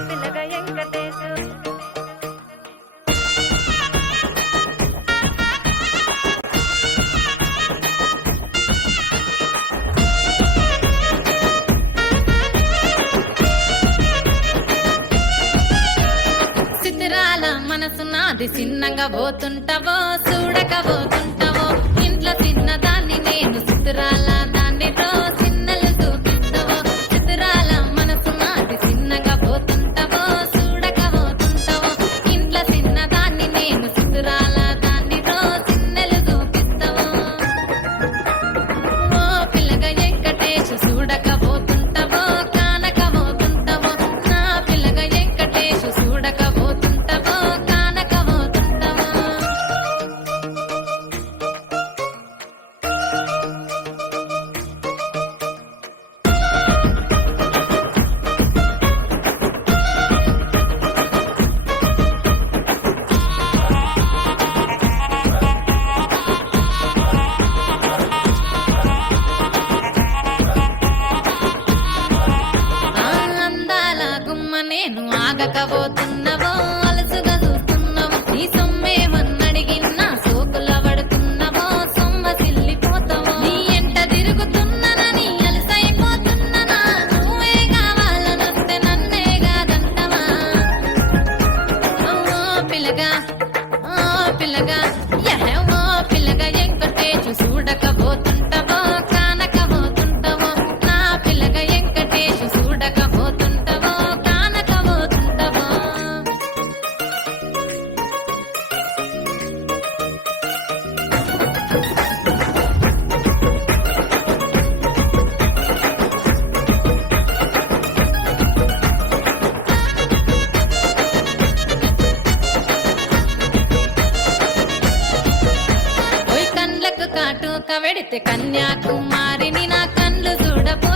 పిల్లగా వెంకటేశు సిద్ధిరాల మనసు నాది చిన్నగా పోతుంటావో చూడక పోతుంటావో ఇంట్లో చిన్నదాన్ని నేను సిద్ధిరాల దాన్నితో చిన్నలు చూపిస్తావో సిద్ధిరాల మనసు నాది చిన్నగా పోతుంటావో చూడక పోతుంటావో ఇంట్లో చిన్నదాన్ని నేను సిద్ధిరాల దాన్నితో చిన్నలు చూపిస్తావో ఓ పిల్లగా వెంకటేశు చూడక పోతుంటావో కానక పోతుంటావో నా పిల్లగా వెంకటేశు చూడక పోతుంటావో కానక పోతుంటావో ఆ అందాల గుమ్మ నేను ఆగకపోతున్నవో అలసుగా చూస్తున్నావో నీ సొమ్మేమన్నడిగిన్నా సోకుల పడుతున్నవో సొమ్మ సిల్లిపోతావో నీ ఎంట తిరుగుతున్నానని అలసైపోతున్నానా నువ్వే కావాలనొస్తే నన్నే కాదంటవా ఓ పిల్లగా ఓ పిల్లగా ఓ పిల్లగా వెంకటేశు చూడకపోతుంటావో కానకపోతుంటావో నా పిల్లగా వెంకటేశు చూడకపోతుంటావో కానకపోతుంటావో ఓయ్ కండ్లకు కాటుక వెడితే కన్యాకుమారిని నా కండ్లు చూడపో